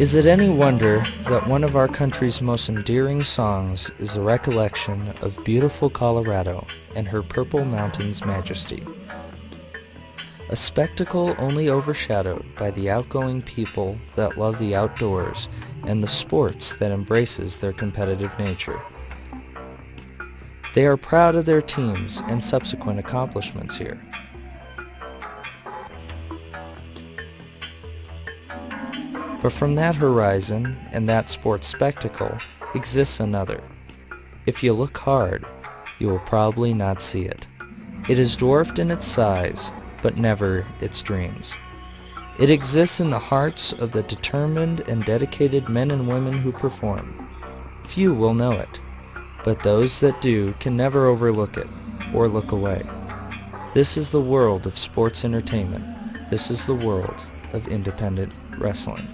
Is it any wonder that one of our country's most endearing songs is a recollection of beautiful Colorado and her purple mountains' majesty? A spectacle only overshadowed by the outgoing people that love the outdoors and the sports that embraces their competitive nature. They are proud of their teams and subsequent accomplishments here. But from that horizon and that sports spectacle exists another. If you look hard, you will probably not see it. It is dwarfed in its size, but never its dreams. It exists in the hearts of the determined and dedicated men and women who perform. Few will know it, but those that do can never overlook it or look away. This is the world of sports entertainment. This is the world of independent wrestling.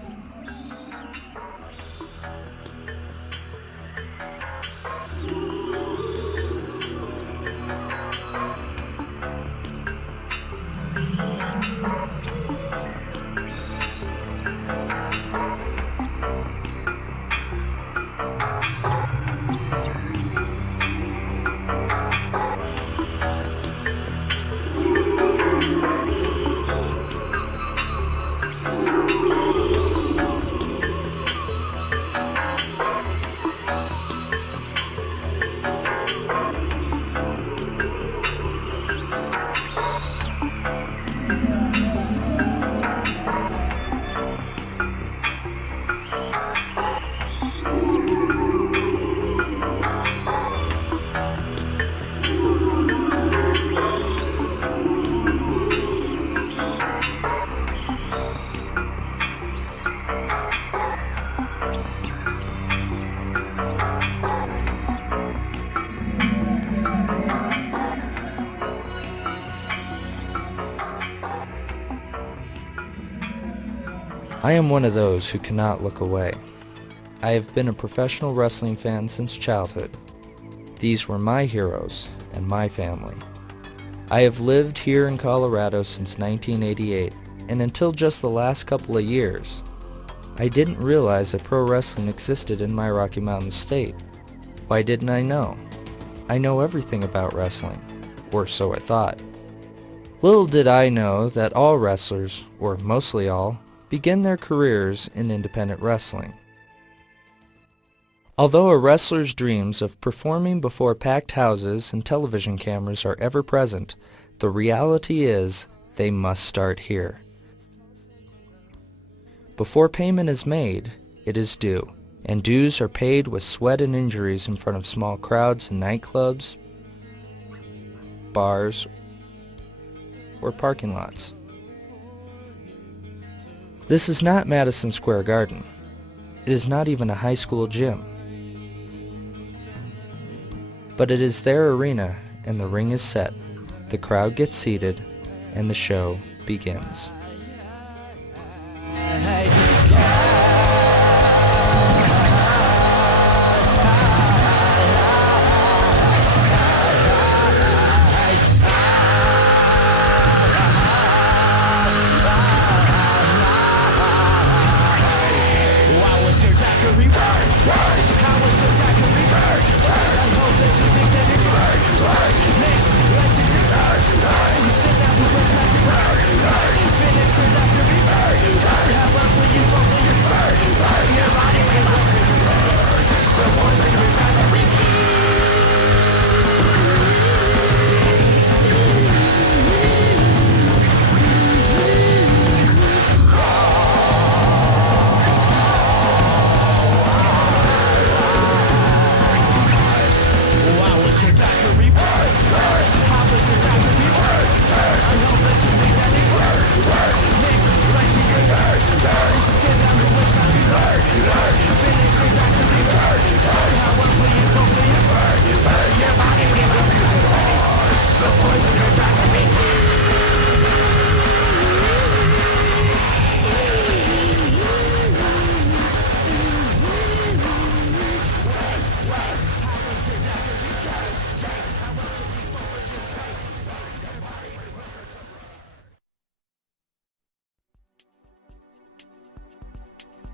I am one of those who cannot look away. I have been a professional wrestling fan since childhood. These were my heroes and my family. I have lived here in Colorado since 1988, and until just the last couple of years, I didn't realize that pro wrestling existed in my Rocky Mountain state. Why didn't I know? I know everything about wrestling, or so I thought. Little did I know that all wrestlers, or mostly all, begin their careers in independent wrestling. Although a wrestler's dreams of performing before packed houses and television cameras are ever present, the reality is they must start here. Before payment is made, it is due, and dues are paid with sweat and injuries in front of small crowds in nightclubs, bars, or parking lots. This is not Madison Square Garden. It is not even a high school gym. But it is their arena, and the ring is set, the crowd gets seated, and the show begins. Finish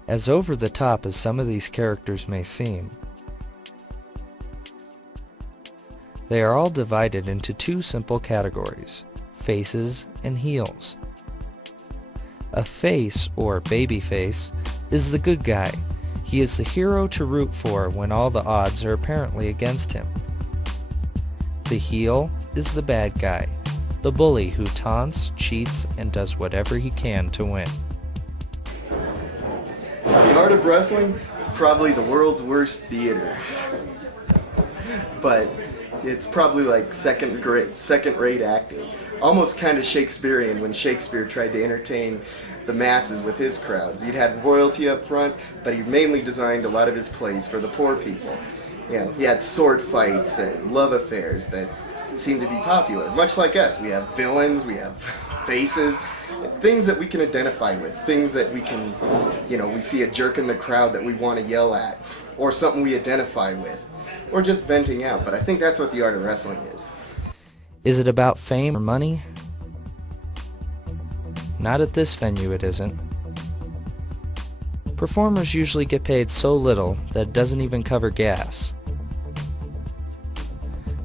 As over the top as some of these characters may seem, they are all divided into two simple categories, faces and heels. A face, or baby face, is the good guy. He is the hero to root for when all the odds are apparently against him. The heel is the bad guy, the bully who taunts, cheats, and does whatever he can to win. The art of wrestling is probably the world's worst theater. But it's probably like second-rate acting. Almost kind of Shakespearean when Shakespeare tried to entertain the masses with his crowds. He'd had royalty up front, but he mainly designed a lot of his plays for the poor people. You know, he had sword fights and love affairs that seem to be popular. Much like us, we have villains, we have faces, things that we can identify with, things that we can, you know, we see a jerk in the crowd that we want to yell at, or something we identify with, or just venting out. But I think that's what the art of wrestling is. Is it about fame or money? Not at this venue it isn't. Performers usually get paid so little that it doesn't even cover gas.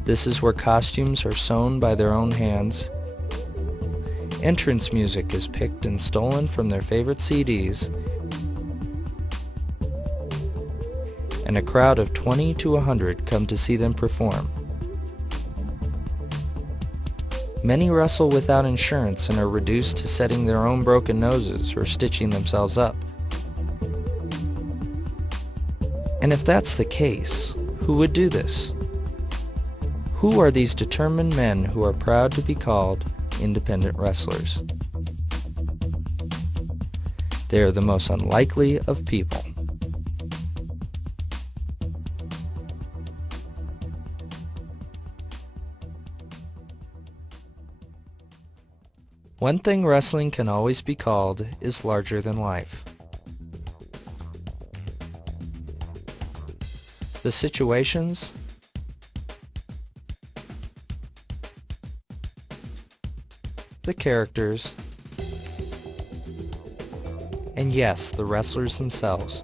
This is where costumes are sewn by their own hands. Entrance music is picked and stolen from their favorite CDs. And a crowd of 20 to 100 come to see them perform. Many wrestle without insurance and are reduced to setting their own broken noses or stitching themselves up. And if that's the case, who would do this? Who are these determined men who are proud to be called independent wrestlers? They are the most unlikely of people. One thing wrestling can always be called is larger than life. The situations, the characters, and yes, the wrestlers themselves.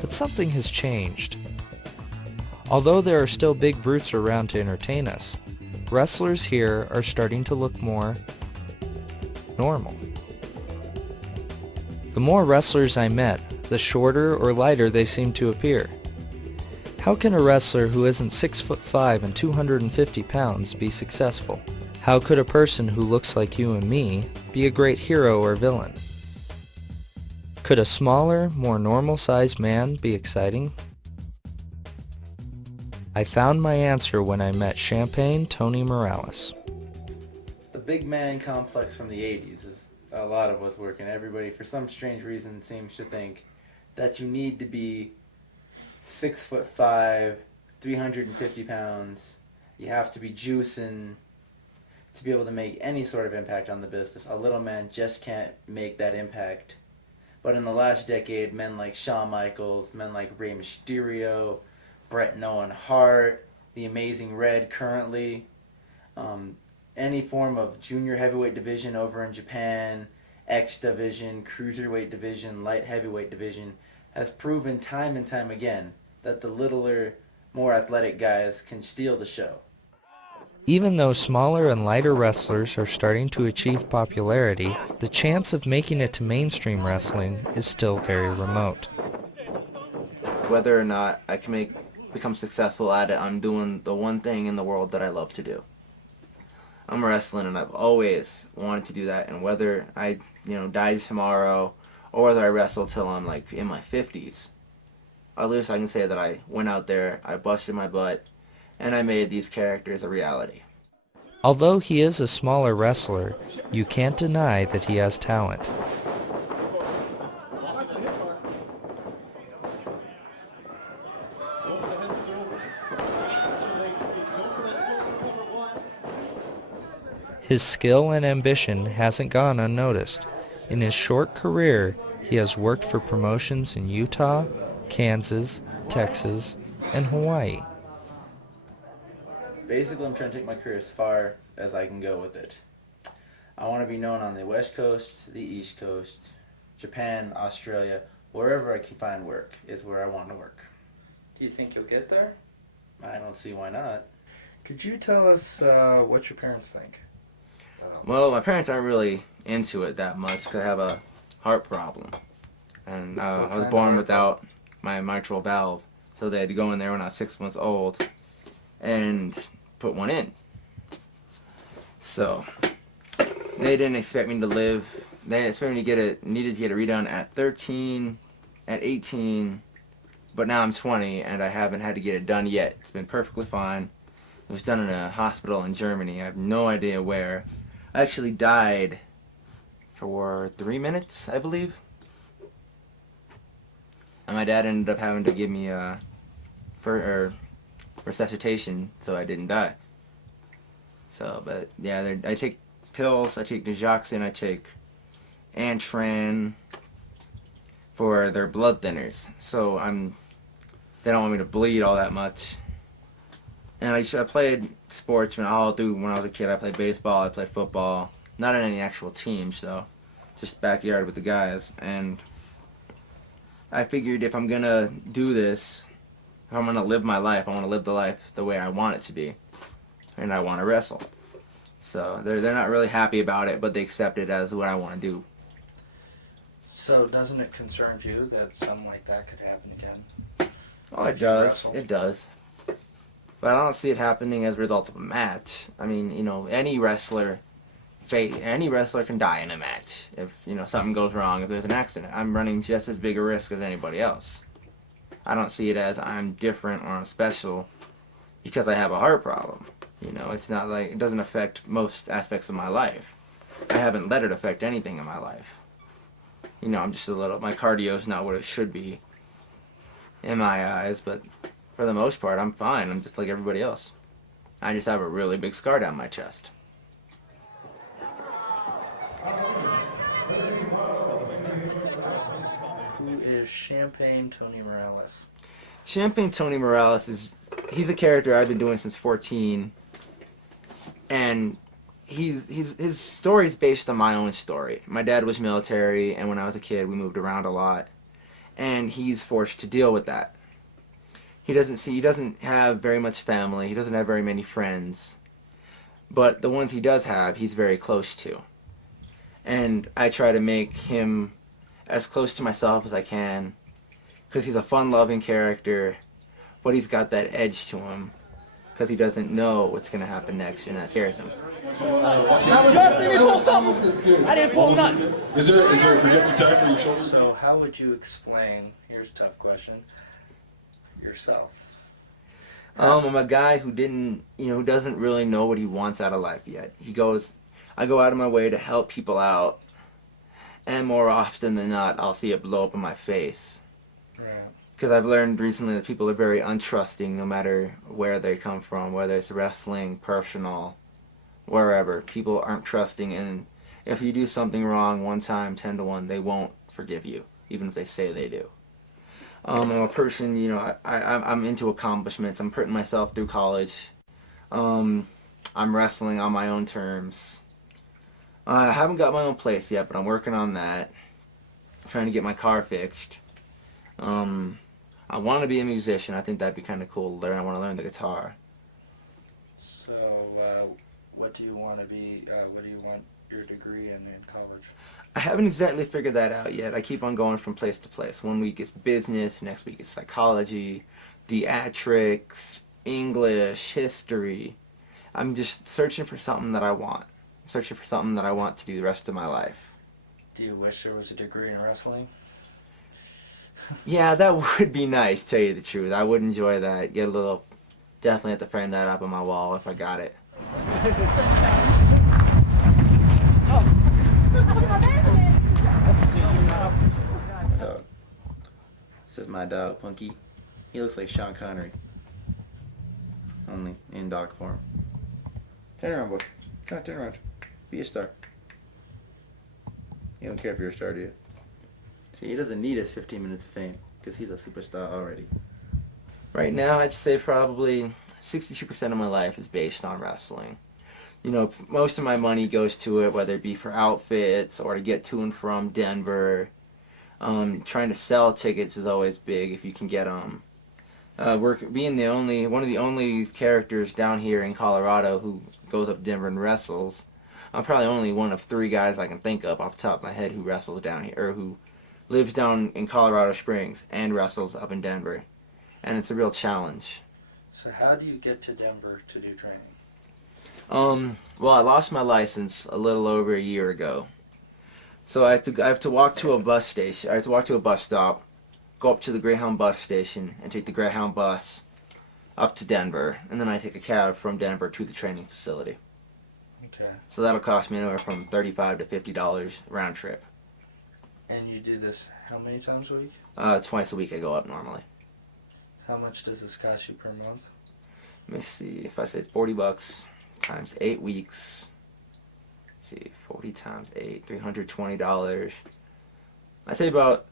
But something has changed. Although there are still big brutes around to entertain us, wrestlers here are starting to look more normal. The more wrestlers I met, the shorter or lighter they seemed to appear. How can a wrestler who isn't 6'5" and 250 pounds be successful? How could a person who looks like you and me be a great hero or villain? Could a smaller, more normal-sized man be exciting? I found my answer when I met Champagne Tony Morales. The big man complex from the 80s is a lot of us working. Everybody, for some strange reason, seems to think that you need to be 6'5", 350 pounds. You have to be juicing to be able to make any sort of impact on the business. A little man just can't make that impact. But in the last decade, men like Shawn Michaels, men like Rey Mysterio, Bret Owen Hart, the Amazing Red currently, any form of junior heavyweight division over in Japan, X division, cruiserweight division, light heavyweight division, has proven time and time again that the littler, more athletic guys can steal the show. Even though smaller and lighter wrestlers are starting to achieve popularity, the chance of making it to mainstream wrestling is still very remote. Whether or not I can become successful at it, I'm doing the one thing in the world that I love to do. I'm wrestling, and I've always wanted to do that. And whether I, die tomorrow, or whether I wrestle till I'm like in my 50s, at least I can say that I went out there, I busted my butt, and I made these characters a reality. Although he is a smaller wrestler, you can't deny that he has talent. His skill and ambition hasn't gone unnoticed. In his short career, he has worked for promotions in Utah, Kansas, Texas, and Hawaii. Basically, I'm trying to take my career as far as I can go with it. I want to be known on the West Coast, the East Coast, Japan, Australia, wherever I can find work is where I want to work. Do you think you'll get there? I don't see why not. Could you tell us what your parents think? Well, my parents aren't really into it that much because I have a heart problem. And I was born without my mitral valve. So they had to go in there when I was 6 months old and put one in. So they didn't expect me to live. They expected me to needed to get it redone at 13, at 18, but now I'm 20 and I haven't had to get it done yet. It's been perfectly fine. It was done in a hospital in Germany. I have no idea where. I actually died for 3 minutes, I believe. And my dad ended up having to give me resuscitation so I didn't die. So, but yeah, I take pills. I take digoxin. I take Antran for their blood thinners. So they don't want me to bleed all that much. And I played sports all through when I was a kid. I played baseball. I played football. Not in any actual teams though, just backyard with the guys. And I figured if I'm gonna do this, if I'm gonna live my life, I want to live the life the way I want it to be, and I want to wrestle. So they're not really happy about it, but they accept it as what I want to do. So doesn't it concern you that something like that could happen again? Oh, it does. It does. But I don't see it happening as a result of a match. I mean, any wrestler can die in a match if something goes wrong, if there's an accident. I'm running just as big a risk as anybody else. I don't see it as I'm different or I'm special because I have a heart problem. It's not like it doesn't affect most aspects of my life. I haven't let it affect anything in my life. I'm just my cardio's not what it should be in my eyes, but for the most part, I'm fine. I'm just like everybody else. I just have a really big scar down my chest. Who is Champagne Tony Morales? Champagne Tony Morales he's a character I've been doing since 14, and his story is based on my own story. My dad was military, and when I was a kid, we moved around a lot, and he's forced to deal with that. He doesn't have very much family. He doesn't have very many friends, but the ones he does have, he's very close to. And I try to make him as close to myself as I can, because he's a fun-loving character, but he's got that edge to him, because he doesn't know what's going to happen next, and that scares him. That was almost as good. I didn't pull nothing. Is there a projected time for your shoulder? So how would you explain, here's a tough question, yourself? I'm a guy who who doesn't really know what he wants out of life yet. I go out of my way to help people out, and more often than not, I'll see it blow up in my face. Right. Because I've learned recently that people are very untrusting no matter where they come from, whether it's wrestling, personal, wherever. People aren't trusting, and if you do something wrong one time, 10 to 1, they won't forgive you, even if they say they do. I'm a person, I'm into accomplishments. I'm putting myself through college. I'm wrestling on my own terms. I haven't got my own place yet, but I'm working on that. I'm trying to get my car fixed. I want to be a musician. I think that'd be kind of cool to learn. I want to learn the guitar. So, what do you want to be, what do you want your degree in college? I haven't exactly figured that out yet. I keep on going from place to place. One week it's business, next week it's psychology, theatrics, English, history. I'm just searching for something that I want. I'm searching for something that I want to do the rest of my life. Do you wish there was a degree in wrestling? Yeah, that would be nice, to tell you the truth. I would enjoy that. Definitely have to frame that up on my wall if I got it. Dog. This is my dog, Punky. He looks like Sean Connery. Only in dog form. Turn around, boy. Come on, turn around. Be a star. You don't care if you're a star, do you? See, he doesn't need his 15 minutes of fame, because he's a superstar already. Right now, I'd say probably 62% of my life is based on wrestling. most of my money goes to it, whether it be for outfits or to get to and from Denver. Trying to sell tickets is always big if you can get them. Being one of the only characters down here in Colorado who goes up to Denver and wrestles. I'm probably only one of 3 guys I can think of off the top of my head who wrestles down here, or who lives down in Colorado Springs and wrestles up in Denver. And it's a real challenge. So how do you get to Denver to do training? Well, I lost my license a little over a year ago. So I have to walk to a bus station. I have to walk to a bus stop, go up to the Greyhound bus station, and take the Greyhound bus up to Denver, and then I take a cab from Denver to the training facility. Okay. So that'll cost me anywhere from $35 to $50 round trip. And you do this how many times a week? Twice a week I go up normally. How much does this cost you per month? Let me see. If I said $40 times 8 weeks. See, 40 times 8, $320. I'd say about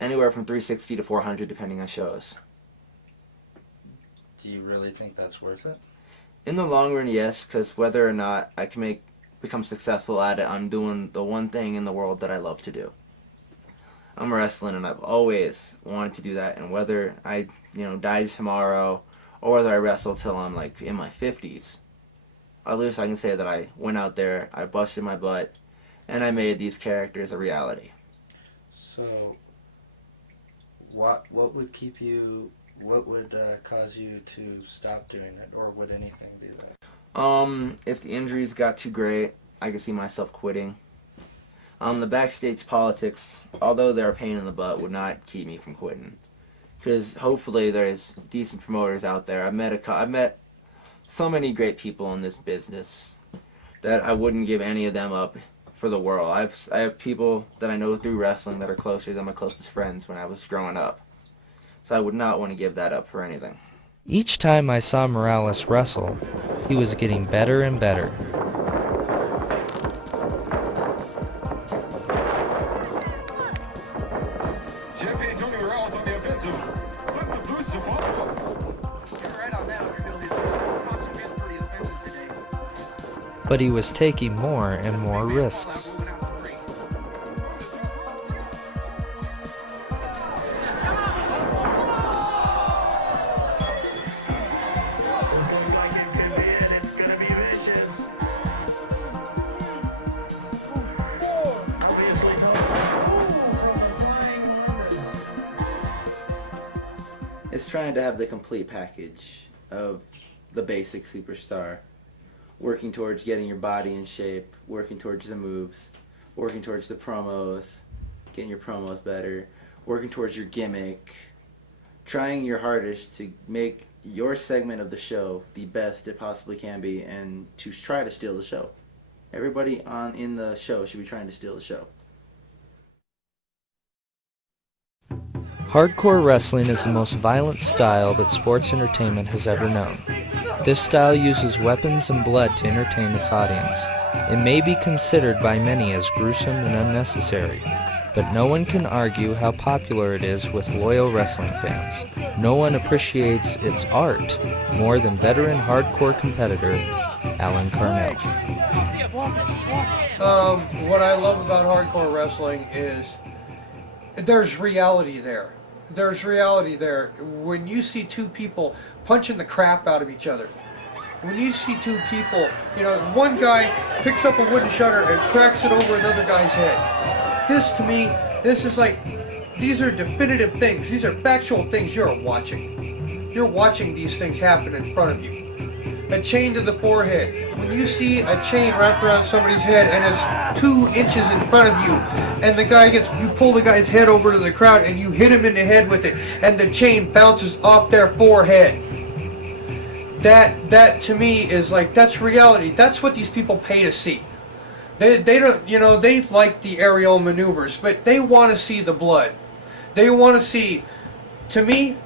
anywhere from $360 to $400 depending on shows. Do you really think that's worth it? In the long run, yes, because whether or not I can become successful at it, I'm doing the one thing in the world that I love to do. I'm wrestling, and I've always wanted to do that. And whether I, die tomorrow, or whether I wrestle till I'm like in my 50s, at least I can say that I went out there, I busted my butt, and I made these characters a reality. So, what would keep you? What would cause you to stop doing it, or would anything be that? If the injuries got too great, I could see myself quitting. The backstage politics, although they're a pain in the butt, would not keep me from quitting. Because hopefully there's decent promoters out there. I've met so many great people in this business that I wouldn't give any of them up for the world. I have people that I know through wrestling that are closer than my closest friends when I was growing up. So I would not want to give that up for anything. Each time I saw Morales wrestle, he was getting better and better. Champion Tony Morales on the offensive. Putting the boots to follow. You're right on that one, Billy. The costume is pretty offensive today. But he was taking more and more risks. Moving out the ring. It's trying to have the complete package of the basic superstar. Working towards getting your body in shape, working towards the moves, working towards the promos, getting your promos better, working towards your gimmick, trying your hardest to make your segment of the show the best it possibly can be, and to try to steal the show. Everybody in the show should be trying to steal the show. Hardcore wrestling is the most violent style that sports entertainment has ever known. This style uses weapons and blood to entertain its audience. It may be considered by many as gruesome and unnecessary, but no one can argue how popular it is with loyal wrestling fans. No one appreciates its art more than veteran hardcore competitor Alan Carnell. What I love about hardcore wrestling is there's reality there. There's reality there. When you see two people punching the crap out of each other, when you see two people, one guy picks up a wooden shutter and cracks it over another guy's head. This, to me, this is like, these are definitive things. These are factual things you're watching. You're watching these things happen in front of you. A chain to the forehead. When you see a chain wrapped around somebody's head and it's 2 inches in front of you, and you pull the guy's head over to the crowd and you hit him in the head with it, and the chain bounces off their forehead. That to me is like, that's reality. That's what these people pay to see. They don't, they like the aerial maneuvers, but they want to see the blood. They want to see. To me,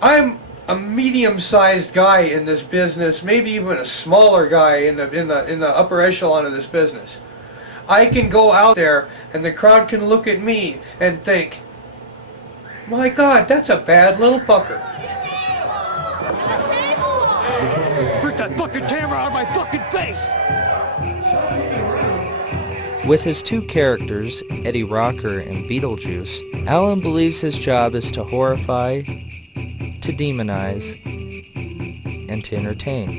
I'm a medium-sized guy in this business, maybe even a smaller guy in the upper echelon of this business. I can go out there and the crowd can look at me and think, my God, that's a bad little fucker. For Get that fucking camera out of my fucking face! With his two characters, Eddie Rocker and Beetlejuice, Alan believes his job is to horrify, to demonize, and to entertain.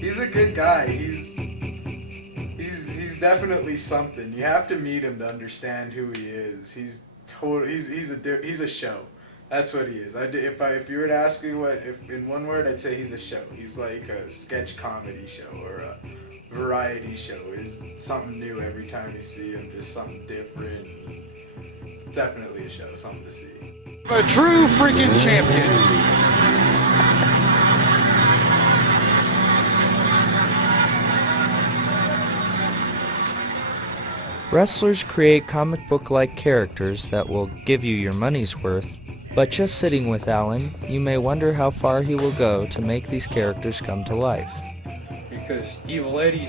He's a good guy. He's definitely something. You have to meet him to understand who he is. He's a show. That's what he is. If you were to ask me if in one word, I'd say he's a show. He's like a sketch comedy show or a variety show. Is something new every time you see him, just something different. Definitely a show, something to see. A true freaking champion. Wrestlers create comic book-like characters that will give you your money's worth, but just sitting with Alan, you may wonder how far he will go to make these characters come to life. Because Evil Eddie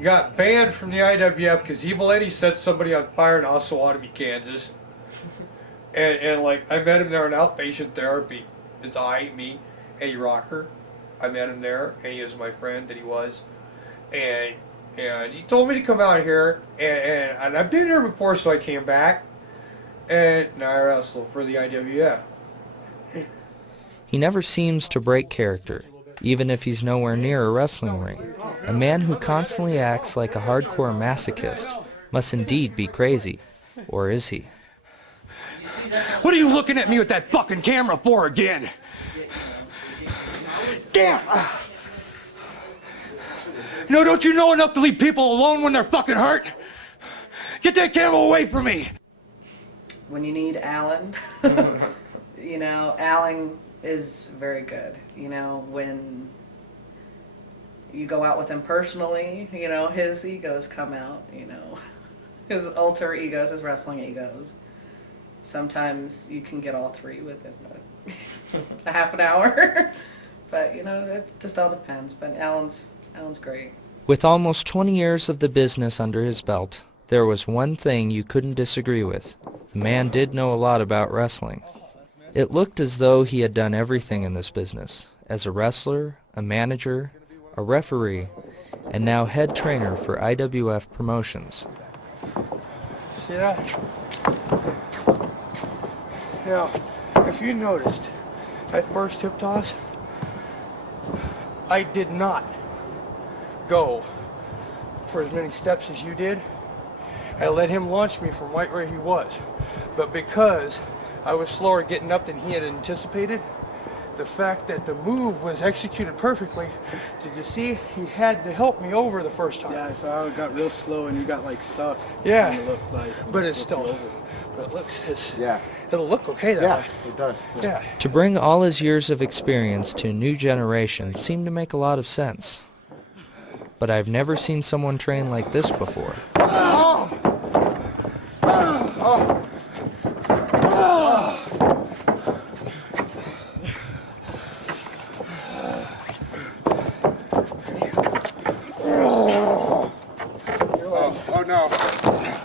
got banned from the IWF because Evil Eddie set somebody on fire in Osawatomie, Kansas. And like, I met him there in outpatient therapy. It's me, Eddie Rocker. I met him there, and he was my friend that he was. And he told me to come out here, and I've been here before, so I came back. And now I wrestle for the IWF. He never seems to break character, even if he's nowhere near a wrestling ring. A man who constantly acts like a hardcore masochist must indeed be crazy. Or is he? What are you looking at me with that fucking camera for again? Damn! No, don't you know enough to leave people alone when they're fucking hurt? Get that camera away from me! When you need Alan, you know, Alan is very good. You know, when you go out with him personally, you know, his egos come out, you know, his alter egos, his wrestling egos. Sometimes you can get all three within a half an hour, but you know, it just all depends. But Alan's great. With almost 20 years of the business under his belt, there was one thing you couldn't disagree with. The man did know a lot about wrestling. It looked as though he had done everything in this business, as a wrestler, a manager, a referee, and now head trainer for IWF Promotions. See that? Now, if you noticed, at first hip toss, I did not go for as many steps as you did. I let him launch me from right where he was. But because I was slower getting up than he had anticipated, the fact that the move was executed perfectly, did you see? He had to help me over the first time. Yeah, so I got real slow and you got like stuck. Yeah, and it looked like but it's still, but it looks, yeah. It'll look okay that way. Yeah, it does. Yeah. To bring all his years of experience to a new generation seemed to make a lot of sense. But I've never seen someone train like this before. Oh no.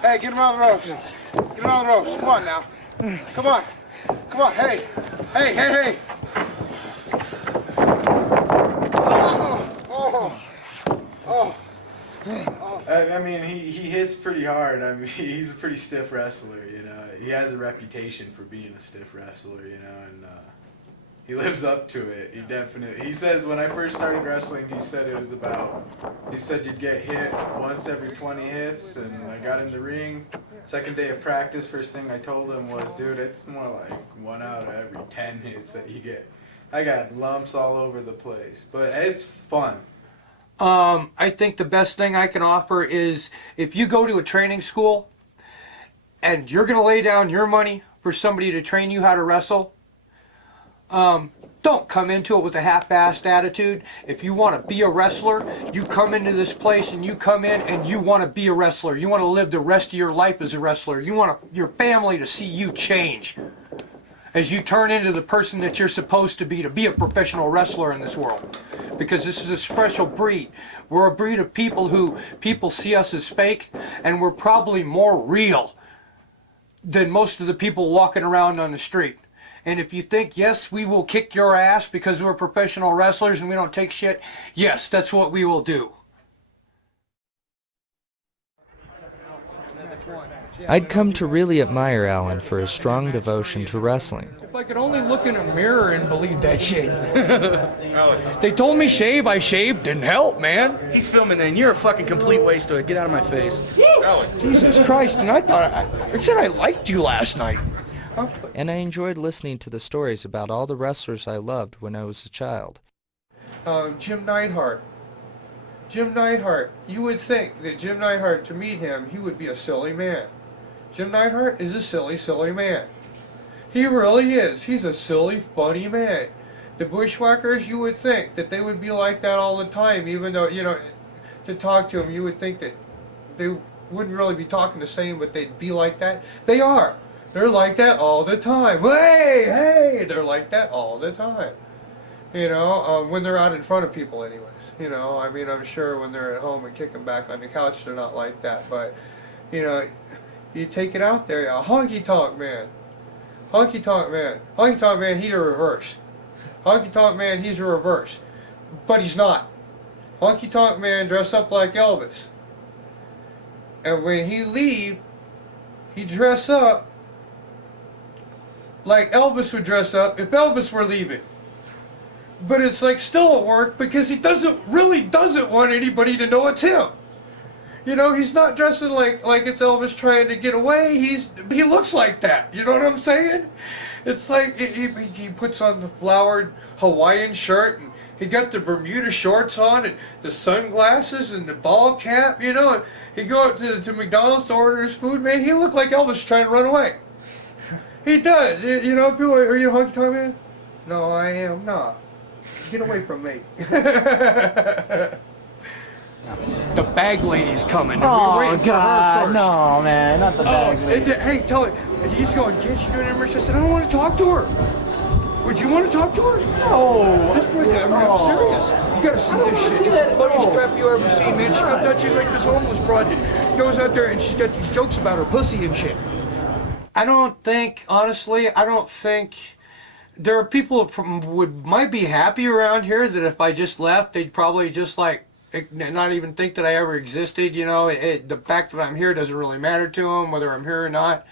Hey, get him on the ropes. Get him on the ropes. Come on now. Come on. Come on. Hey. Hey, hey, hey. I mean, he hits pretty hard. I mean, he's a pretty stiff wrestler, you know. He has a reputation for being a stiff wrestler, you know, and he lives up to it. He says when I first started wrestling, he said you'd get hit once every 20 hits, and I got in the ring. Second day of practice, first thing I told him was, dude, it's more like 1 out of every 10 hits that you get. I got lumps all over the place, but it's fun. I think the best thing I can offer is if you go to a training school and you're going to lay down your money for somebody to train you how to wrestle, don't come into it with a half-assed attitude. If you want to be a wrestler, you come into this place and you come in and you want to be a wrestler. You want to live the rest of your life as a wrestler. You want your family to see you change as you turn into the person that you're supposed to be a professional wrestler in this world. Because this is a special breed. We're a breed of people who people see us as fake, and we're probably more real than most of the people walking around on the street. And if you think, yes, we will kick your ass because we're professional wrestlers and we don't take shit, yes, that's what we will do. I'd come to really admire Alan for his strong devotion to wrestling. If I could only look in a mirror and believe that shit. They told me shave, I shaved, didn't help, man. He's filming then. You're a fucking complete waste of it. Get out of my face. Jesus Christ, and I thought, I said I liked you last night. Huh? And I enjoyed listening to the stories about all the wrestlers I loved when I was a child. Jim Neidhart. Jim Neidhart. You would think that Jim Neidhart, to meet him, he would be a silly man. Jim Neidhart is a silly, silly man. He really is. He's a silly, funny man. The Bushwhackers, you would think that they would be like that all the time, even though, you know, to talk to them, you would think that they wouldn't really be talking the same, but they'd be like that. They are. They're like that all the time. Hey, hey! They're like that all the time. You know, when they're out in front of people anyways. You know, I mean, I'm sure when they're at home and kicking back on the couch, they're not like that. But, you know, you take it out there, a honky tonk man. Honky tonk man. Honky tonk man, he's a reverse. Honky tonk man, he's a reverse. But he's not. Honky tonk man dress up like Elvis. And when he leave, he dress up like Elvis would dress up if Elvis were leaving. But it's like still at work because he really doesn't want anybody to know it's him. You know, he's not dressing like it's Elvis trying to get away. He looks like that. You know what I'm saying? It's like he puts on the flowered Hawaiian shirt and he got the Bermuda shorts on and the sunglasses and the ball cap. You know, and he go up to McDonald's to order his food. Man, he looked like Elvis trying to run away. He does. You know, people, are you a honky tonk man? No, I am not. Get away from me. The bag lady's coming. Oh, God, no, man, not the bag lady. Hey, tell her. He's going, can't you do an intermission? I said, I don't want to talk to her. Would you want to talk to her? No. Just wait, I'm serious. You gotta see this shit. It's the funniest crap you ever seen, man. She comes out, she's like this homeless broad that goes out there and she's got these jokes about her pussy and shit. I don't think, honestly, there are people that might be happy around here that if I just left, they'd probably just like not even think that I ever existed. You know, the fact that I'm here doesn't really matter to them, whether I'm here or not.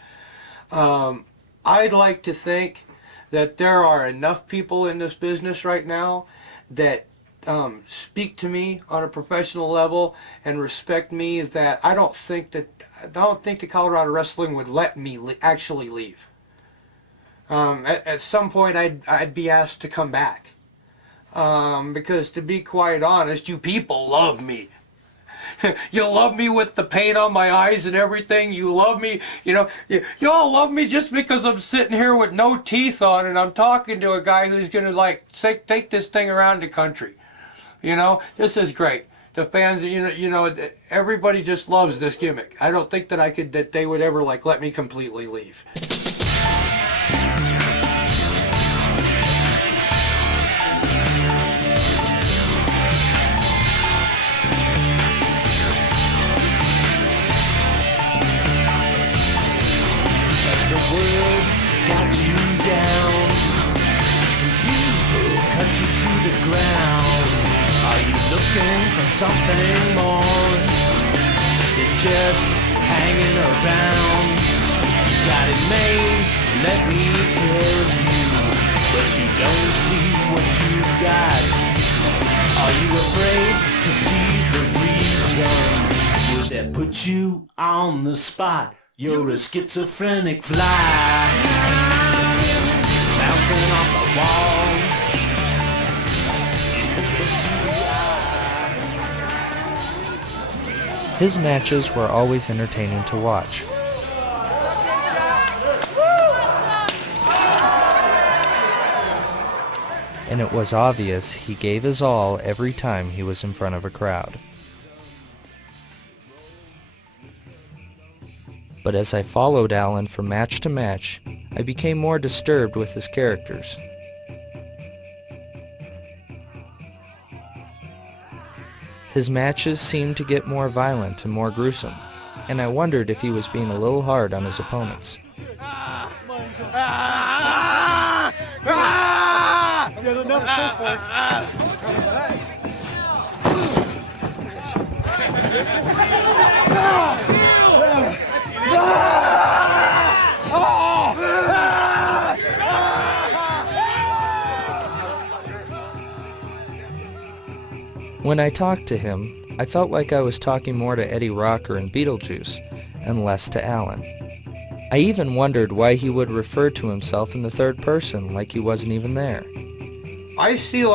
I'd like to think that there are enough people in this business right now that speak to me on a professional level and respect me that I don't think that Colorado Wrestling would let me actually leave. At some point, I'd be asked to come back. Because to be quite honest, you people love me. You love me with the paint on my eyes and everything. You love me, you know, y'all love me just because I'm sitting here with no teeth on and I'm talking to a guy who's going to, like, take this thing around the country. You know, this is great. The fans, you know, everybody just loves this gimmick. I don't think that they would ever, like, let me completely leave. Something more than just hanging around. Got it made, let me tell you, but you don't see what you got. Are you afraid to see the reason? Would that put you on the spot? You're a schizophrenic fly, bouncing off the walls. His matches were always entertaining to watch. And it was obvious he gave his all every time he was in front of a crowd. But as I followed Alan from match to match, I became more disturbed with his characters. His matches seemed to get more violent and more gruesome, and I wondered if he was being a little hard on his opponents. another surfboard. When I talked to him, I felt like I was talking more to Eddie Rocker and Beetlejuice, and less to Alan. I even wondered why he would refer to himself in the third person like he wasn't even there. I see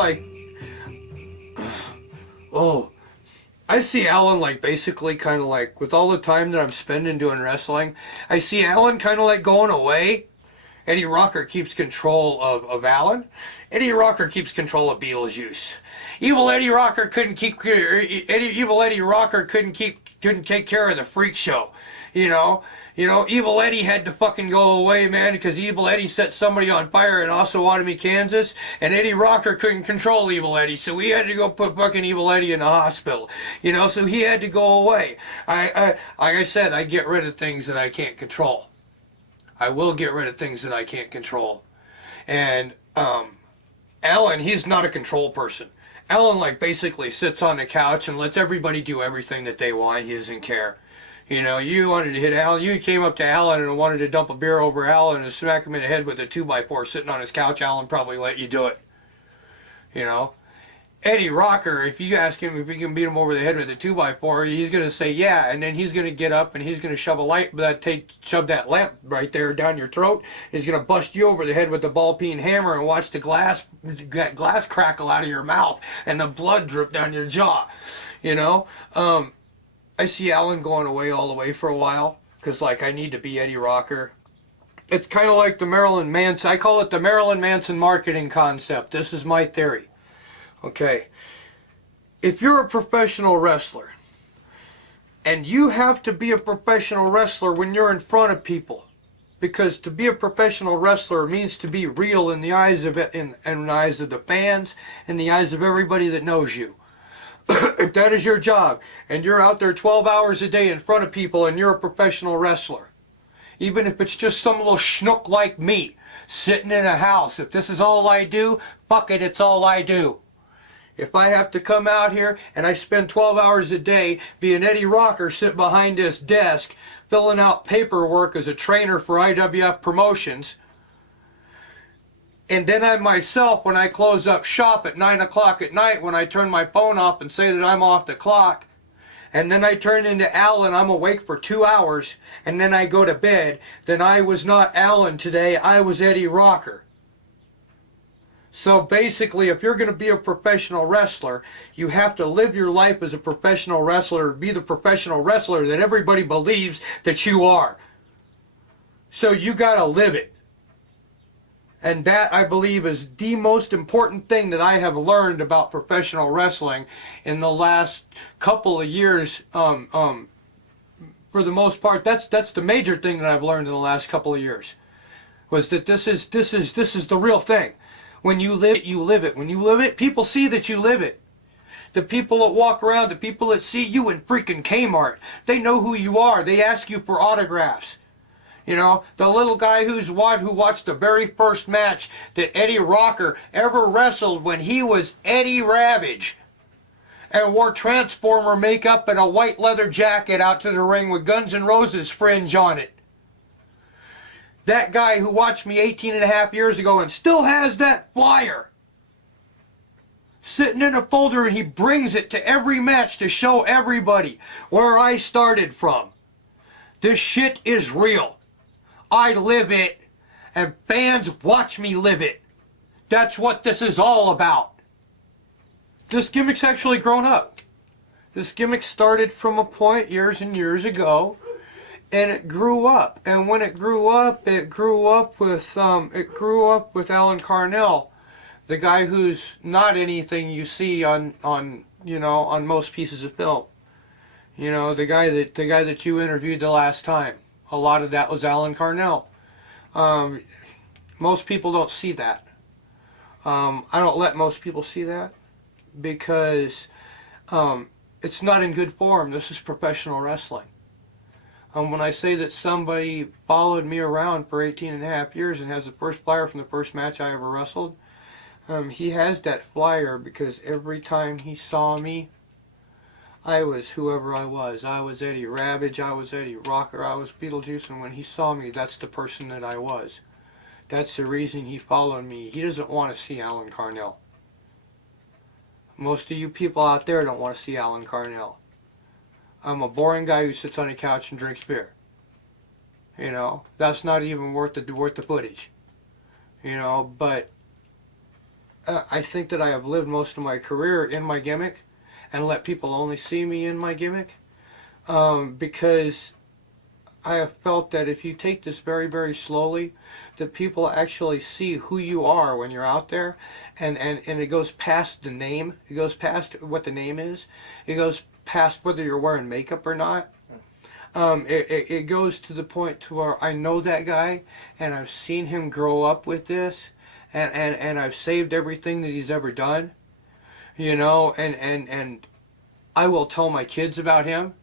I see Alan like basically kind of like, with all the time that I'm spending doing wrestling, I see Alan kind of like going away. Eddie Rocker keeps control of Alan. Eddie Rocker keeps control of Beetlejuice. Evil Eddie Rocker couldn't take care of the freak show, you know. Evil Eddie had to fucking go away, man, because Evil Eddie set somebody on fire in Osawatomie, Kansas, and Eddie Rocker couldn't control Evil Eddie, so he had to go put fucking Evil Eddie in the hospital, so he had to go away. Like I said, I get rid of things that I can't control. I will get rid of things that I can't control. And Alan, he's not a control person. Alan like basically sits on the couch and lets everybody do everything that they want. He doesn't care. You wanted to hit Alan. You came up to Alan and wanted to dump a beer over Alan and smack him in the head with a 2x4 sitting on his couch. Alan probably let you do it. Eddie Rocker, if you ask him if he can beat him over the head with a 2x4, he's going to say yeah, and then he's going to get up and he's going to shove that lamp right there down your throat. He's going to bust you over the head with the ball-peen hammer and watch the glass crackle out of your mouth and the blood drip down your jaw. I see Alan going away all the way for a while because, like, I need to be Eddie Rocker. It's kind of like the Marilyn Manson. I call it the Marilyn Manson marketing concept. This is my theory. Okay, if you're a professional wrestler, and you have to be a professional wrestler when you're in front of people, because to be a professional wrestler means to be real in the eyes of in the eyes of the fans, in the eyes of everybody that knows you. If that is your job, and you're out there 12 hours a day in front of people, and you're a professional wrestler, even if it's just some little schnook like me, sitting in a house, if this is all I do, fuck it, it's all I do. If I have to come out here and I spend 12 hours a day being Eddie Rocker, sit behind this desk, filling out paperwork as a trainer for IWF Promotions, and then I myself, when I close up shop at 9 o'clock at night, when I turn my phone off and say that I'm off the clock, and then I turn into Alan, I'm awake for 2 hours, and then I go to bed, then I was not Alan today, I was Eddie Rocker. So basically, if you're going to be a professional wrestler, you have to live your life as a professional wrestler, be the professional wrestler that everybody believes that you are. So you got to live it. And that, I believe, is the most important thing that I have learned about professional wrestling in the last couple of years. For the most part, that's the major thing that I've learned in the last couple of years, was that this is the real thing. When you live it, you live it. When you live it, people see that you live it. The people that walk around, the people that see you in freaking Kmart, they know who you are. They ask you for autographs. The little guy who watched the very first match that Eddie Rocker ever wrestled when he was Eddie Ravage and wore Transformer makeup and a white leather jacket out to the ring with Guns N' Roses fringe on it. That guy who watched me 18 and a half years ago and still has that flyer sitting in a folder, and he brings it to every match to show everybody where I started from. This shit is real. I live it, and fans watch me live it. That's what this is all about. This gimmick's actually grown up. This gimmick started from a point years and years ago, and it grew up. And when it grew up with Alan Carnell, the guy who's not anything you see on most pieces of film. The guy that you interviewed the last time. A lot of that was Alan Carnell. Most people don't see that. I don't let most people see that because it's not in good form. This is professional wrestling. When I say that somebody followed me around for 18 and a half years and has the first flyer from the first match I ever wrestled, He has that flyer because every time he saw me, I was whoever I was. I was Eddie Ravage, I was Eddie Rocker, I was Beetlejuice, and when he saw me, that's the person that I was. That's the reason he followed me. He doesn't want to see Alan Carnell. Most of you people out there don't want to see Alan Carnell. I'm a boring guy who sits on a couch and drinks beer. You know, that's not even worth the footage. You know, but I think that I have lived most of my career in my gimmick and let people only see me in my gimmick because I have felt that if you take this very, very slowly, that people actually see who you are when you're out there, and it goes past the name. It goes past what the name is. It goes past whether you're wearing makeup or not. It goes to the point to where I know that guy, and I've seen him grow up with this, and I've saved everything that he's ever done, you know, and I will tell my kids about him.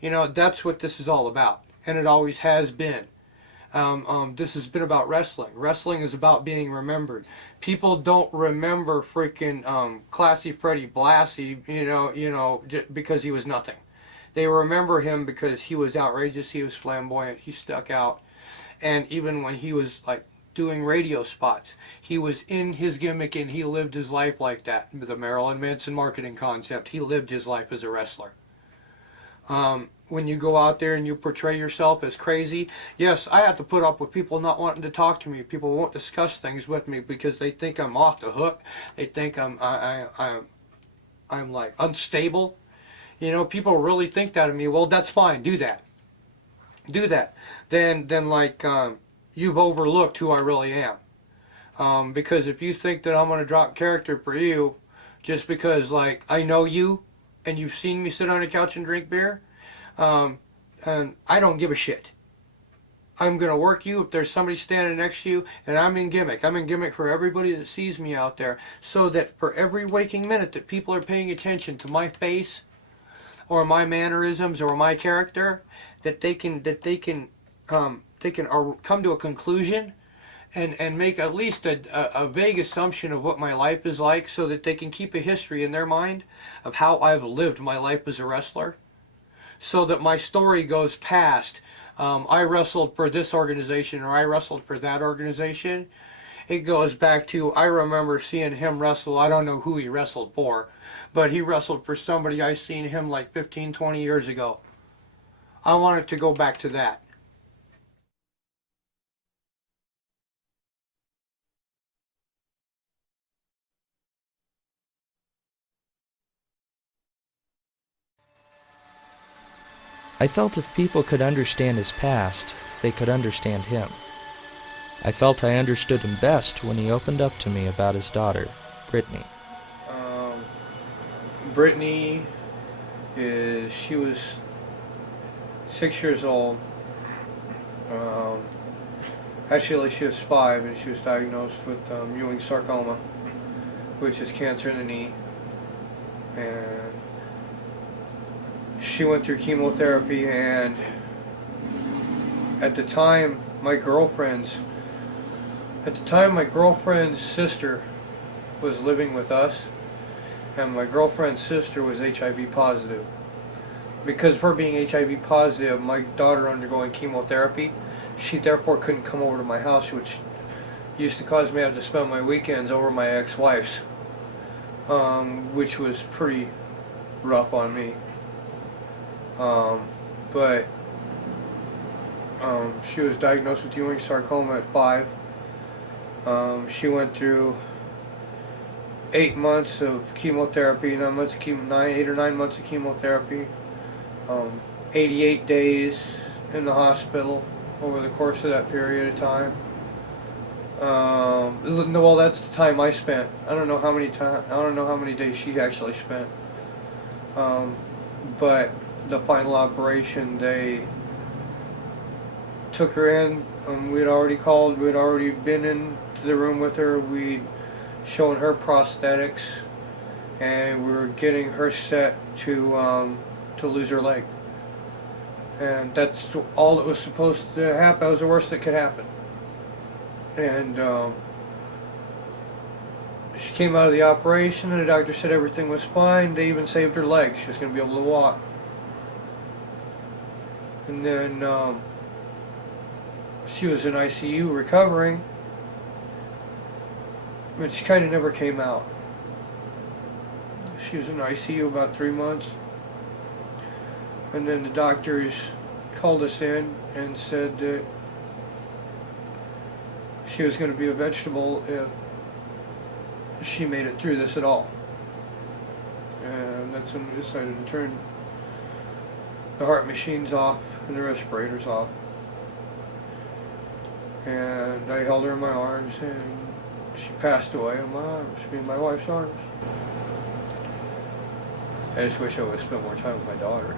You know, that's what this is all about, and it always has been. This has been about wrestling. Wrestling is about being remembered. People don't remember freaking Classy Freddie Blassie, you know, because he was nothing. They remember him because he was outrageous, he was flamboyant, he stuck out, and even when he was like doing radio spots, he was in his gimmick and he lived his life like that. The Marilyn Manson marketing concept, he lived his life as a wrestler. When you go out there and you portray yourself as crazy, yes, I have to put up with people not wanting to talk to me. People won't discuss things with me because they think I'm off the hook. They think I'm like unstable. You know, people really think that of me. Well, that's fine. Do that. Do that. Then like you've overlooked who I really am. Because if you think that I'm going to drop character for you just because like I know you and you've seen me sit on a couch and drink beer, and I don't give a shit. I'm going to work you if there's somebody standing next to you, and I'm in gimmick. I'm in gimmick for everybody that sees me out there, so that for every waking minute that people are paying attention to my face or my mannerisms or my character, that they can come to a conclusion and make at least a vague assumption of what my life is like, so that they can keep a history in their mind of how I've lived my life as a wrestler, so that my story goes past I wrestled for this organization or I wrestled for that organization. It goes back to I remember seeing him wrestle. I don't know who he wrestled for, but he wrestled for somebody I seen him like 15, 20 years ago. I want it to go back to that. I felt if people could understand his past, they could understand him. I felt I understood him best when he opened up to me about his daughter, Brittany. Brittany she was 6 years old. Actually, she was 5, and she was diagnosed with Ewing sarcoma, which is cancer in the knee. And she went through chemotherapy, and at the time my girlfriend's sister was living with us, and my girlfriend's sister was HIV positive. Because of her being HIV positive, my daughter undergoing chemotherapy, she therefore couldn't come over to my house, which used to cause me to have to spend my weekends over my ex-wife's, which was pretty rough on me. But she was diagnosed with Ewing sarcoma at 5. She went through 8 months of chemotherapy, 8 or 9 months of chemotherapy, 88 days in the hospital over the course of that period of time. Well, that's the time I spent. I don't know how many days she actually spent. But the final operation, they took her in. We'd already been into the room with her. We'd shown her prosthetics, and we were getting her set to lose her leg. And that's all that was supposed to happen. That was the worst that could happen. And she came out of the operation, and the doctor said everything was fine. They even saved her leg. She was going to be able to walk. And then she was in ICU recovering, but she kind of never came out. She was in ICU about 3 months, and then the doctors called us in and said that she was going to be a vegetable if she made it through this at all. And that's when we decided to turn the heart machines off and the respirators off. And I held her in my arms, and she passed away in my arms, in my wife's arms. I just wish I would have spent more time with my daughter.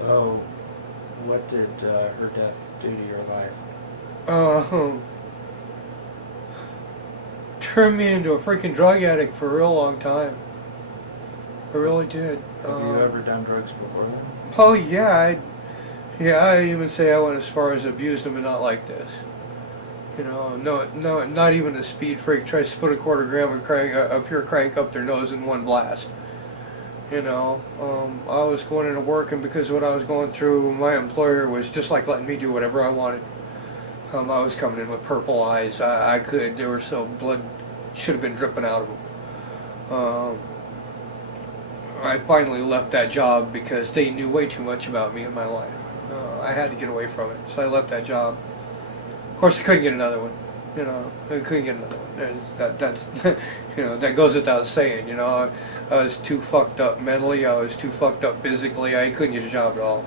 So, what did her death do to your life? Turned me into a freaking drug addict for a real long time. I really did. Have you ever done drugs before then? Oh yeah, I even say I went as far as abused them, but not like this. You know, no, not even a speed freak tries to put a quarter gram of crank, a pure crank up their nose in one blast. You know, I was going into work, and because of what I was going through, my employer was just like letting me do whatever I wanted. I was coming in with purple eyes. They were so blood should have been dripping out of them. I finally left that job because they knew way too much about me and my life. I had to get away from it, so I left that job. Of course, I couldn't get another one. You know, I couldn't get another one. That's you know, that goes without saying. You know, I was too fucked up mentally. I was too fucked up physically. I couldn't get a job at all.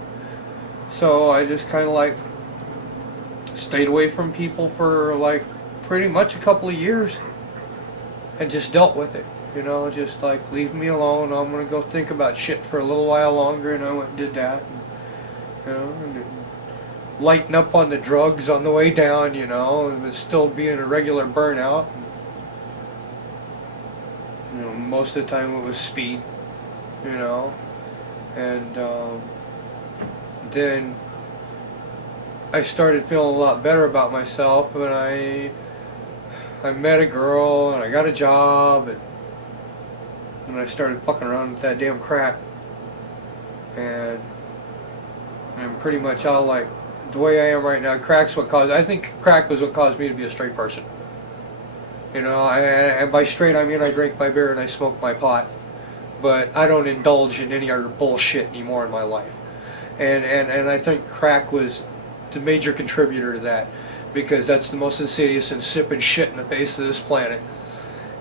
So I just kind of like stayed away from people for like pretty much a couple of years, and just dealt with it. You know, just like leave me alone. I'm gonna go think about shit for a little while longer, and I went and did that. And, you know, and lighten up on the drugs on the way down. You know, and was still being a regular burnout. You know, most of the time it was speed. You know, and then I started feeling a lot better about myself, and I met a girl, and I got a job, and I started fucking around with that damn crack, and pretty much all like the way I am right now. I think crack was what caused me to be a straight person. You know, and by straight I mean I drink my beer and I smoke my pot, but I don't indulge in any other bullshit anymore in my life, and I think crack was the major contributor to that, because that's the most insidious and sipping shit in the face of this planet.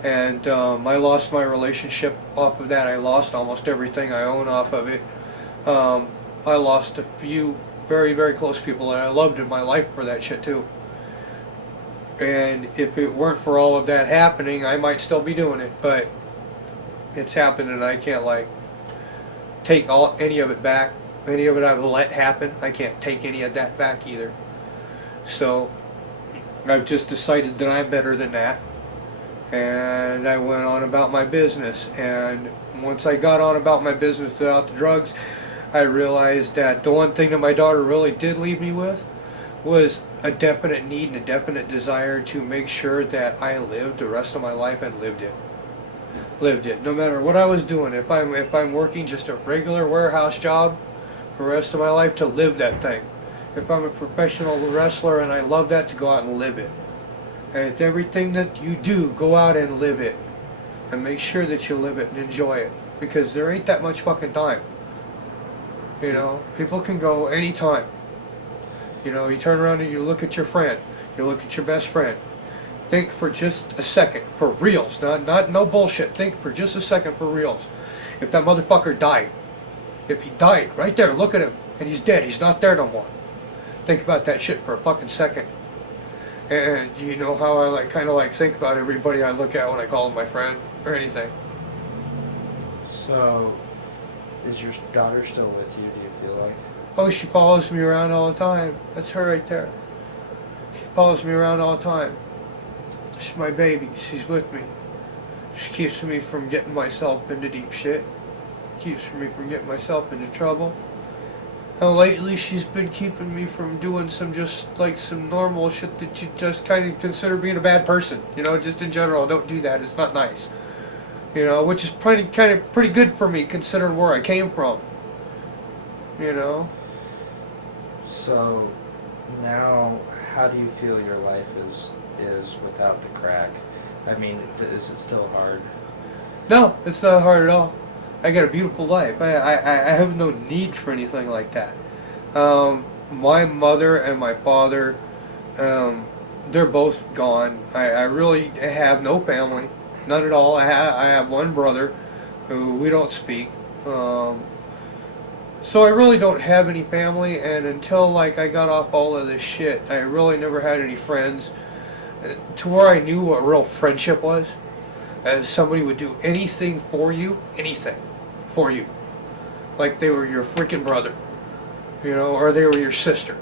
And I lost my relationship off of that. I lost almost everything I own off of it. I lost a few very, very close people that I loved in my life for that shit too. And if it weren't for all of that happening, I might still be doing it. But it's happened, and I can't like take any of it back. Any of it I've let happen, I can't take any of that back either. So I've just decided that I'm better than that. And I went on about my business, and once I got on about my business without the drugs, I realized that the one thing that my daughter really did leave me with was a definite need and a definite desire to make sure that I lived the rest of my life and lived it. No matter what I was doing, if I'm working just a regular warehouse job for the rest of my life, to live that thing. If I'm a professional wrestler and I love that, to go out and live it. And everything that you do, go out and live it. And make sure that you live it and enjoy it. Because there ain't that much fucking time. You know, people can go anytime. You know, you turn around and you look at your friend. You look at your best friend. Think for just a second, for reals. No bullshit. Think for just a second for reals. If that motherfucker died. If he died, right there, look at him. And he's dead. He's not there no more. Think about that shit for a fucking second. And you know how I like kind of like think about everybody I look at when I call them my friend or anything. So, is your daughter still with you, do you feel like? Oh, she follows me around all the time. That's her right there. She follows me around all the time. She's my baby. She's with me. She keeps me from getting myself into deep shit. Keeps me from getting myself into trouble. And lately she's been keeping me from doing some normal shit that you just kind of consider being a bad person. You know, just in general, don't do that. It's not nice. You know, which is pretty good for me considering where I came from. You know. So, now, how do you feel your life is without the crack? I mean, is it still hard? No, it's not hard at all. I got a beautiful life. I have no need for anything like that. My mother and my father, they're both gone. I really have no family, none at all. I have one brother who we don't speak. So I really don't have any family, and until like I got off all of this shit, I really never had any friends. To where I knew what real friendship was, as somebody would do anything for you, anything for you, like they were your freaking brother, you know, or they were your sister.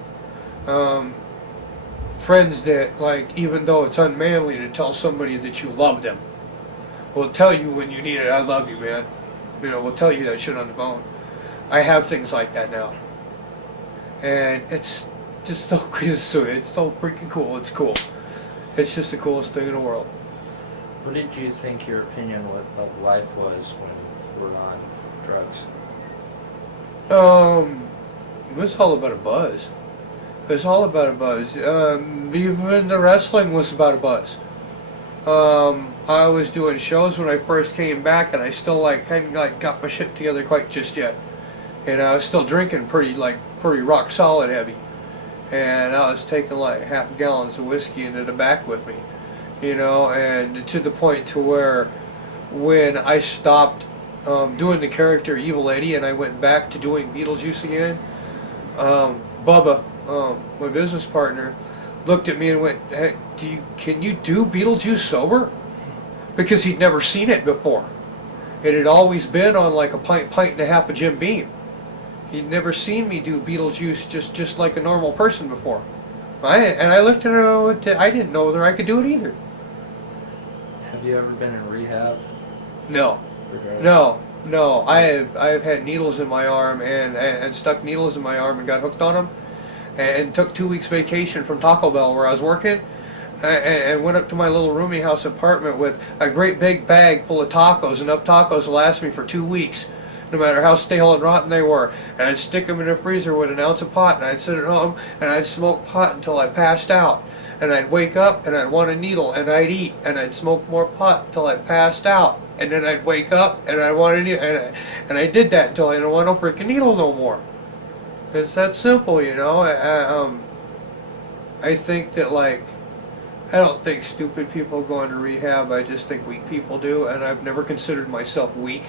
Friends that, like, even though it's unmanly to tell somebody that you love them, will tell you when you need it, I love you, man. You know, will tell you that shit on the phone. I have things like that now, and it's just so it's so freaking cool. It's cool. It's just the coolest thing in the world. What did you think your opinion of life was when you were on drugs? It was all about a buzz. It was all about a buzz. Even the wrestling was about a buzz. I was doing shows when I first came back, and I still hadn't got my shit together quite just yet. And I was still drinking pretty rock solid heavy. And I was taking like half gallons of whiskey into the back with me, you know, and to the point to where when I stopped doing the character Evil Lady and I went back to doing Beetlejuice again, Bubba, my business partner, looked at me and went, "Hey, can you do Beetlejuice sober?" Because he'd never seen it before. It had always been on like a pint and a half of Jim Beam. He'd never seen me do Beetlejuice just like a normal person before. I looked at her and I didn't know whether I could do it either. Have you ever been in rehab? No. No. I've had needles in my arm and stuck needles in my arm and got hooked on them, and took 2 weeks vacation from Taco Bell where I was working, and went up to my little rooming house apartment with a great big bag full of tacos, enough tacos to last me for 2 weeks. No matter how stale and rotten they were. And I'd stick them in the freezer with an ounce of pot, and I'd sit at home, and I'd smoke pot until I passed out. And I'd wake up, and I'd want a needle, and I'd eat, and I'd smoke more pot until I passed out. And then I'd wake up, and I'd want a needle, and I did that until I didn't want no freaking needle no more. It's that simple, you know. I think that, like, I don't think stupid people go into rehab, I just think weak people do, and I've never considered myself weak.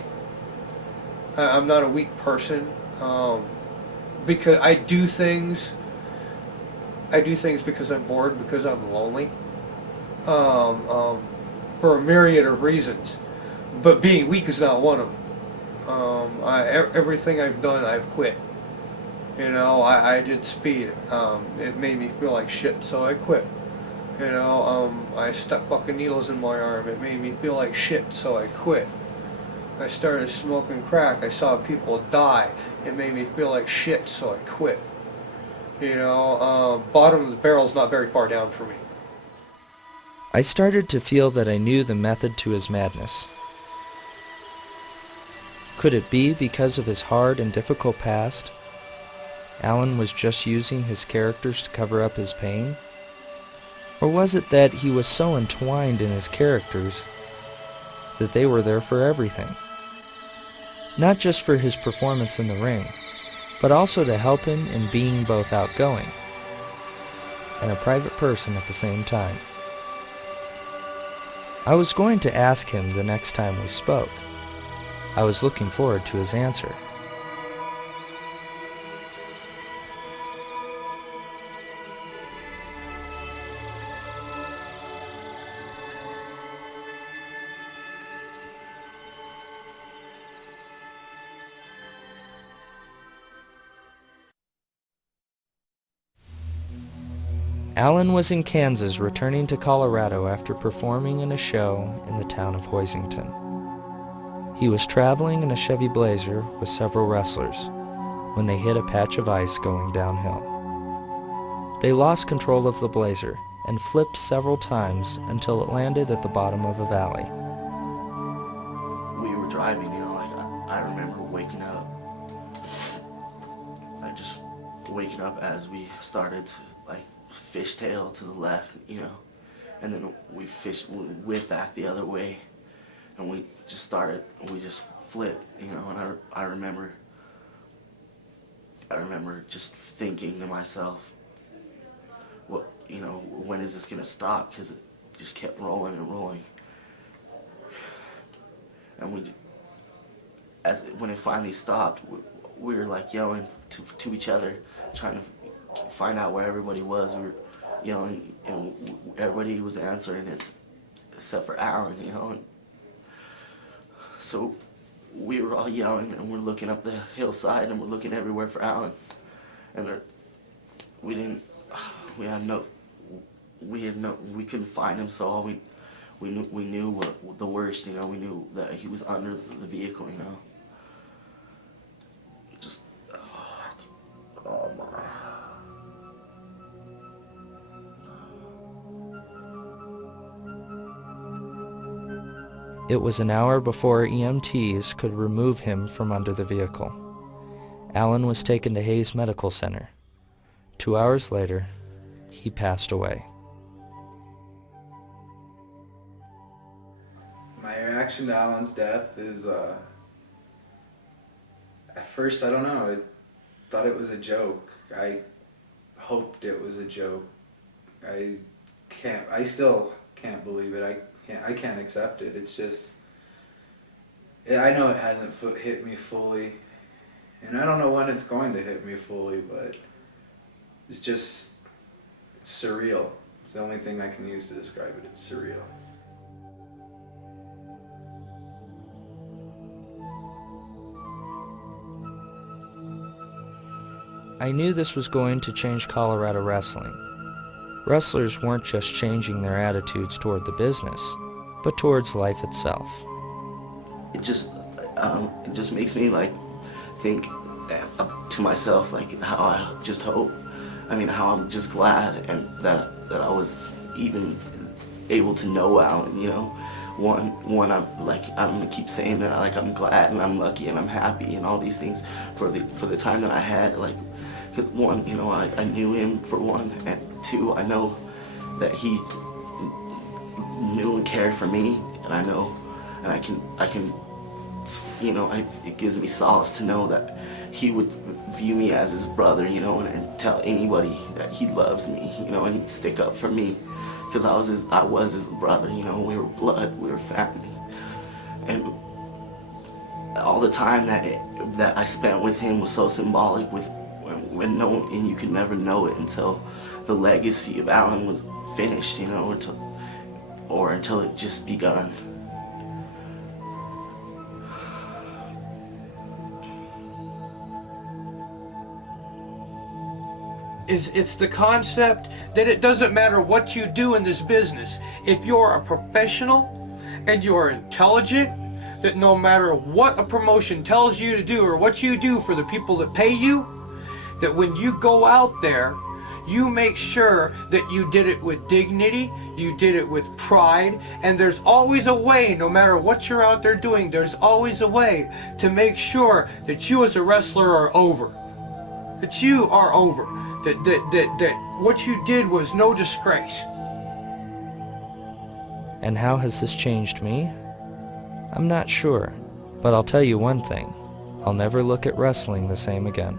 I'm not a weak person, because I do things because I'm bored, because I'm lonely, for a myriad of reasons. But being weak is not one of them. Everything I've done, I've quit. You know, I did speed. It made me feel like shit, so I quit. You know, I stuck fucking needles in my arm. It made me feel like shit, so I quit. I started smoking crack. I saw people die. It made me feel like shit, so I quit. You know, bottom of the barrel's not very far down for me. I started to feel that I knew the method to his madness. Could it be because of his hard and difficult past? Alan was just using his characters to cover up his pain? Or was it that he was so entwined in his characters that they were there for everything? Not just for his performance in the ring, but also to help him in being both outgoing and a private person at the same time. I was going to ask him the next time we spoke. I was looking forward to his answer. Alan was in Kansas returning to Colorado after performing in a show in the town of Hoisington. He was traveling in a Chevy Blazer with several wrestlers when they hit a patch of ice going downhill. They lost control of the Blazer and flipped several times until it landed at the bottom of a valley. We were driving, I remember waking up. I just waking up as we started to fishtail to the left, and then we whipped back the other way, and we just flipped, and I remember just thinking to myself, when is this gonna stop? Because it just kept rolling and rolling, and when it finally stopped, we were yelling to each other, trying to find out where everybody was. We were yelling, and everybody was answering except for Alan, And so we were all yelling, and we're looking up the hillside, and we're looking everywhere for Alan, and we couldn't find him. So all we knew what the worst, we knew that he was under the vehicle, Just, oh my. It was an hour before EMTs could remove him from under the vehicle. Alan was taken to Hayes Medical Center. 2 hours later, he passed away. My reaction to Alan's death is, at first, I don't know, I thought it was a joke. I hoped it was a joke. I still can't believe it. I can't accept it. It's just, I know it hasn't hit me fully, and I don't know when it's going to hit me fully, but it's just surreal. It's the only thing I can use to describe it. It's surreal. I knew this was going to change Colorado wrestling. Wrestlers weren't just changing their attitudes toward the business, but towards life itself. It just makes me think to myself how I just hope, how I'm just glad and that I was even able to know Alan. One I'm gonna keep saying that I'm glad and I'm lucky and I'm happy and all these things for the time that I had, because one, I knew him for one, and two, I know that he knew and cared for me, and I know, and I can, it gives me solace to know that he would view me as his brother, and tell anybody that he loves me, and he'd stick up for me, because I was his brother, we were blood, we were family, and all the time that I spent with him was so symbolic when no one, and you could never know it until the legacy of Alan was finished, or until it just begun. It's the concept that it doesn't matter what you do in this business. If you're a professional and you're intelligent, that no matter what a promotion tells you to do or what you do for the people that pay you, that when you go out there, you make sure that you did it with dignity, you did it with pride, and there's always a way, no matter what you're out there doing, there's always a way to make sure that you as a wrestler are over. That you are over. That what you did was no disgrace. And how has this changed me? I'm not sure, but I'll tell you one thing. I'll never look at wrestling the same again.